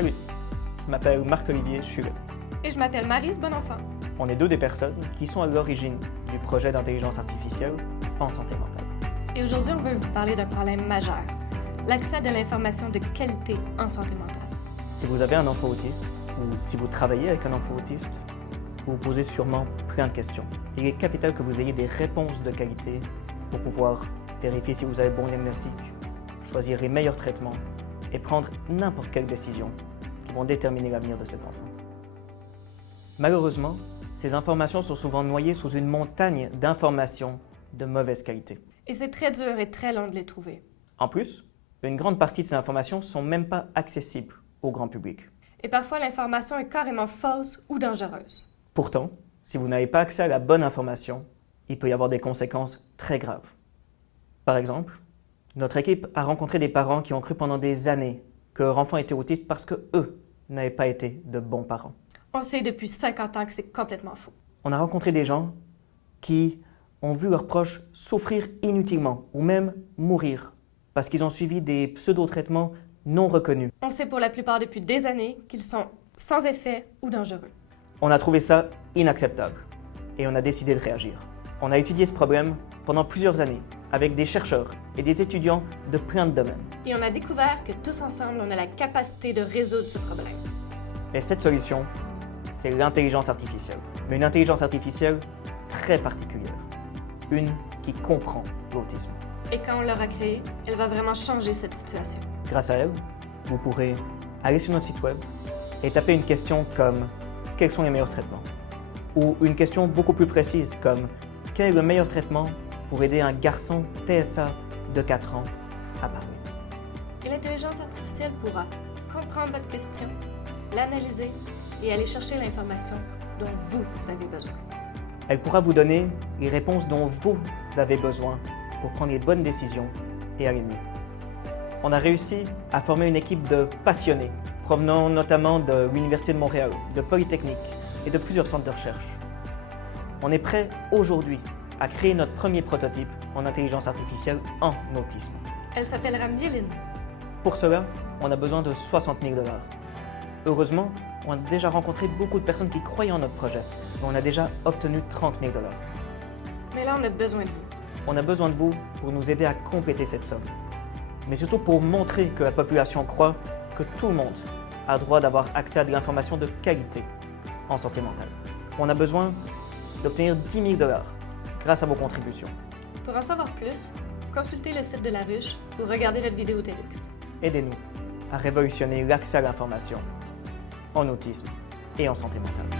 Salut, je m'appelle Marc-Olivier Chulet. Et je m'appelle Maryse Bonenfant. On est deux des personnes qui sont à l'origine du projet d'intelligence artificielle en santé mentale. Et aujourd'hui, on veut vous parler d'un problème majeur, l'accès de l'information de qualité en santé mentale. Si vous avez un enfant autiste, ou si vous travaillez avec un enfant autiste, vous vous posez sûrement plein de questions. Il est capital que vous ayez des réponses de qualité pour pouvoir vérifier si vous avez le bon diagnostic, choisir les meilleurs traitements et prendre n'importe quelle décision qui vont déterminer l'avenir de cet enfant. Malheureusement, ces informations sont souvent noyées sous une montagne d'informations de mauvaise qualité. Et c'est très dur et très long de les trouver. En plus, une grande partie de ces informations ne sont même pas accessibles au grand public. Et parfois, l'information est carrément fausse ou dangereuse. Pourtant, si vous n'avez pas accès à la bonne information, il peut y avoir des conséquences très graves. Par exemple, notre équipe a rencontré des parents qui ont cru pendant des années que leur enfant était autiste parce qu'eux n'avaient pas été de bons parents. On sait depuis 50 ans que c'est complètement faux. On a rencontré des gens qui ont vu leurs proches souffrir inutilement ou même mourir parce qu'ils ont suivi des pseudo-traitements non reconnus. On sait pour la plupart depuis des années qu'ils sont sans effet ou dangereux. On a trouvé ça inacceptable et on a décidé de réagir. On a étudié ce problème pendant plusieurs années avec des chercheurs et des étudiants de plein de domaines. Et on a découvert que tous ensemble, on a la capacité de résoudre ce problème. Et cette solution, c'est l'intelligence artificielle. Mais une intelligence artificielle très particulière. Une qui comprend l'autisme. Et quand on l'aura créée, elle va vraiment changer cette situation. Grâce à elle, vous pourrez aller sur notre site web et taper une question comme « Quels sont les meilleurs traitements ?» ou une question beaucoup plus précise comme « Quel est le meilleur traitement pour aider un garçon TSA de 4 ans à parler ?» Et l'intelligence artificielle pourra comprendre votre question, l'analyser et aller chercher l'information dont vous avez besoin. Elle pourra vous donner les réponses dont vous avez besoin pour prendre les bonnes décisions et aller mieux. On a réussi à former une équipe de passionnés, provenant notamment de l'Université de Montréal, de Polytechnique et de plusieurs centres de recherche. On est prêt aujourd'hui à créer notre premier prototype en intelligence artificielle en autisme. Elle s'appellera Mieline. Pour cela, on a besoin de 60 000 $. Heureusement, on a déjà rencontré beaucoup de personnes qui croyaient en notre projet, mais on a déjà obtenu 30 000 $. Mais là, on a besoin de vous. On a besoin de vous pour nous aider à compléter cette somme, mais surtout pour montrer que la population croit que tout le monde a droit d'avoir accès à de l'information de qualité en santé mentale. On a besoin d'obtenir 10 000 $ grâce à vos contributions. Pour en savoir plus, consultez le site de La Ruche ou regardez notre vidéo TEDx. Aidez-nous à révolutionner l'accès à l'information en autisme et en santé mentale.